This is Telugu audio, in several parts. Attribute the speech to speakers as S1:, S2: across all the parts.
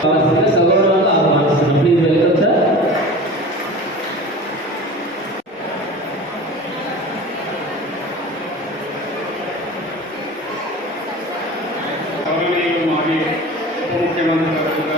S1: சகோதரனாக ஆக மாட்டேன் அப்படிங்கிற இலக்கத்தை முக்கியமான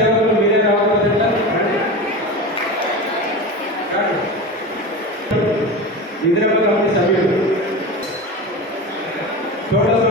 S2: Flor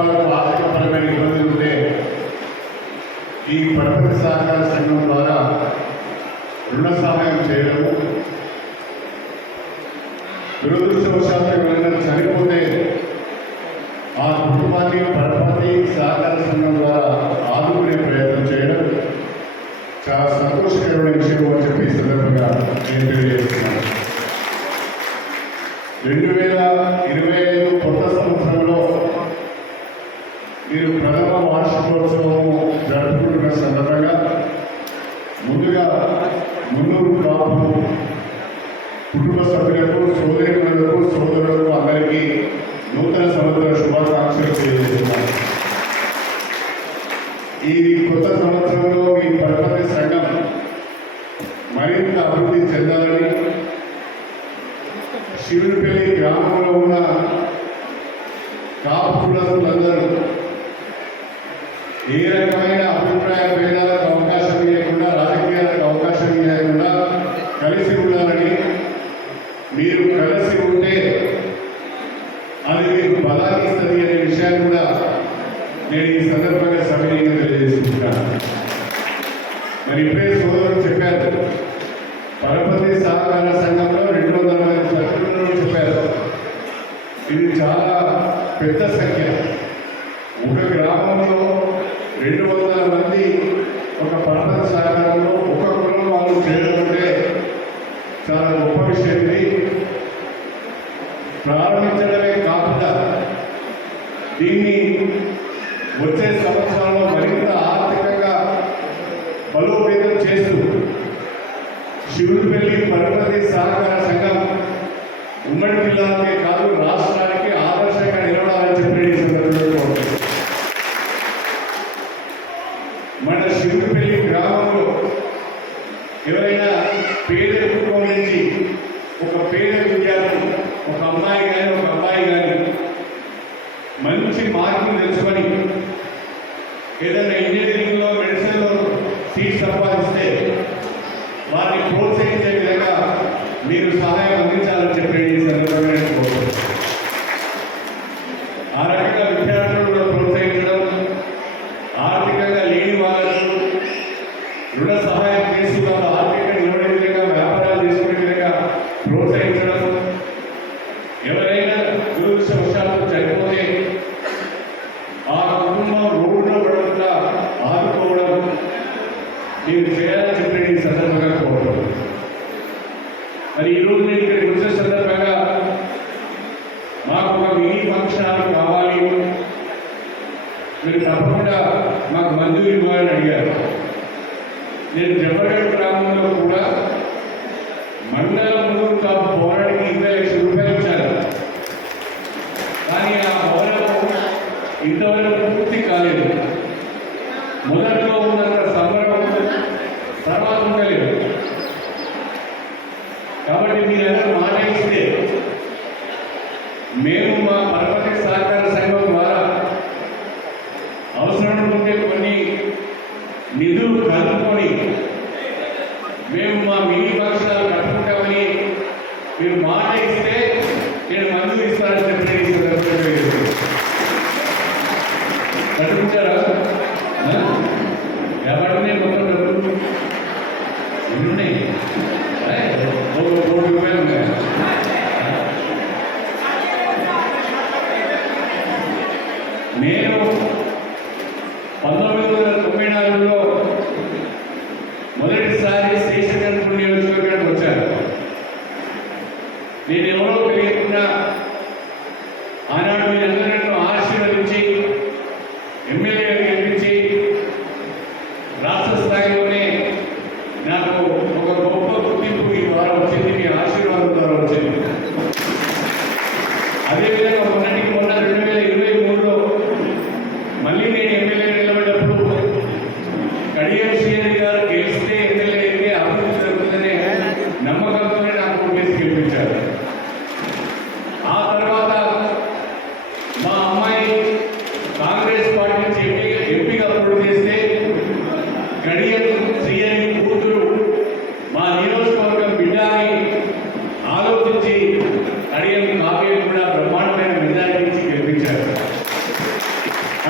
S2: కుటుంబాలకు ఆర్థికపరమైన ఇబ్బందులు ఉంటే ఈ ప్రపంచ సహకార సంఘం ద్వారా రుణ సహాయం చేయడము దురదృష్టవశాత్తు ఎవరైనా చనిపోతే ఆ కుటుంబాన్ని పరపతి సహకార సంఘం ద్వారా ఆదుకునే ప్రయత్నం చేయడం చాలా సంతోషకరమైన విషయం అని చెప్పి ఈ సందర్భంగా నేను తెలియజేస్తున్నాను. రెండు వేల ప్రథమ వార్షికోత్సవము జరుపుకుంటున్న సందర్భంగా ముందుగా మున్నూరు కాపు కుటుంబ సభ్యులకు సోదరులకు సోదరులకు అందరికీ నూతన సంవత్సర శుభాకాంక్షలు తెలియజేస్తున్నాను. ఈ కొత్త సంవత్సరంలో మీ పరపతి సంఘం మరింత అభివృద్ధి చెందాలని శివునిపల్లి గ్రామంలో ఉన్న కాపు కులస్తులందరూ ఏ రకమైన అభిప్రాయ భేదాలకు అవకాశం ఇవ్వకుండా రాజకీయాలకు అవకాశం ఇవ్వకుండా కలిసి ఉండాలని మీరు కలిసి ఉంటే అది మీకు బలాన్ని ఇస్తుంది అనే విషయాన్ని కూడా నేను ఈ సందర్భంగా సవినీయంగా తెలియజేస్తున్నాను మరి ఇప్పుడే సోదరుడు చెప్పారు పరపతి సహకార సంఘంలో రెండు వందల మంది సభ్యులను చెప్పారు. ఇది చాలా పెద్ద సంఖ్య. ఒక గ్రామంలో రెండు వందల మంది ఒక పరపతి సహకారంలో ఒక కులం వాళ్ళు చేయడం చాలా గొప్ప విషయం ప్రారంభించడమే కాకుండా దీన్ని వచ్చే సంవత్సరంలో మరింత ఆర్థికంగా బలోపేతం చేస్తూ శివుడిపల్లి పరపతి సహకార సంఘం ఉమ్మడి జిల్లాకే కాదు రాష్ట్ర ఆదర్శంగా నిలవాలని చెప్పి ఈ సందర్భంగా కోరుతున్నాను. మన శివుడిపల్లి గ్రామంలో ఎవరైనా పేద కుటుంబం నుంచి ఒక పేద విద్యార్థి ఒక అమ్మాయి కానీ ఒక అబ్బాయి కానీ మంచి మార్కులు తెచ్చుకొని ఏదైనా ఇంజనీరింగ్లో మెడిసిన్లో సీట్ సంపాదిస్తే వారిని ప్రోత్సహించే విధంగా మీరు సహాయం అందించాలని చెప్పి ఈ సందర్భంగా నేను కోరుతున్నాను. ఆ రకంగా విద్యార్థులు కూడా ప్రోత్సహించడం ఆర్థికంగా లేని వాళ్ళకు రుణ సహాయం చేసి వాళ్ళు ఆర్థికంగా నిలబడే విధంగా వ్యాపారాలు చేసుకునే విధంగా ప్రోత్సహించడం ఎవరైనా దురదృష్టవశాత్తు చనిపోతే ఆ కుటుంబం రోడ్డులో పడకుండా ఆదుకోవడం మీరు చేయాలని చెప్పి ఈ సందర్భంగా కోరుతున్నాను మరి ఈరోజు నేను ఇక్కడికి వచ్చిన సందర్భంగా మాకు ఒక మినీ ఫంక్షన్ హాల్ కావాలి. మీరు తప్పకుండా మాకు మంజూరు ఇవ్వాలని అడిగారు. నేను జబర్గఢ్ గ్రామంలో కూడా మండలం ముందు భవనానికి ఇరవై లక్షల రూపాయలు ఇచ్చారు. కానీ ఆ భవనం ఇంతవరకు పూర్తి కాలేదు. మొదట్లో మీరందరూ మాట ఇస్తే మేము మా పరపతి సహకార సంఘం ద్వారా అవసరం ఉంటే కొన్ని నిధులు కలుపుకొని మేము మా మినీ పక్షాలు కట్టుకుంటామని మీరు మాట ఇస్తే నేను మంజూరు ఇస్తానని చెప్పి ఈ సందర్భంగా తెలియజేస్తున్నాను. కట్టుకుంటారా ఆ? ఎవరిని మొత్తం డబ్బులు ఎన్ని ఉన్నాయి ఏయ్, ఒక కోటి రూపాయలు ఉన్నాయి నేను పంతొమ్మిది వందల తొంభై నాలుగులో మొదటిసారి శ్రీశంకరపురం నియోజకవర్గానికి వచ్చాను నేను ఎవరో తెలియకుండా ఆనాడు మీరందరూ నన్ను ఆశీర్వదించి ఎమ్మెల్యేగా గెలిపించి రాష్ట్ర స్థాయిలోనే నాకు ఒక గొప్ప గుర్తింపు మీ ద్వారా వచ్చింది మీ ఆశీర్వాదం ద్వారా వచ్చింది. అదేవిధంగా మొన్నటికి మొన్న రెండు వేల ఇరవై మూడులో మళ్ళీ నేను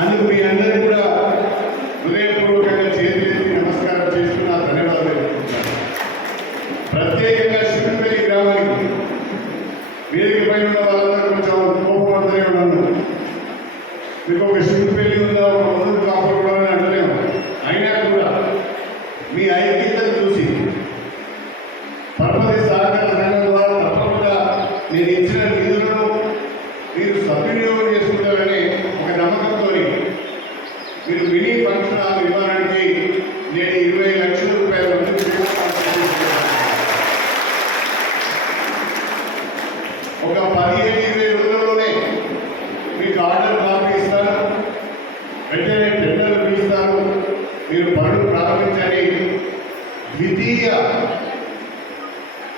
S2: அனுப்பிய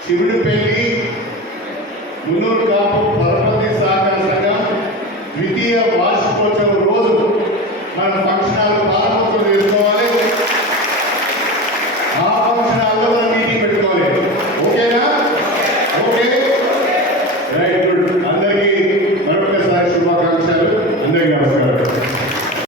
S2: శివుడి పెళ్ళి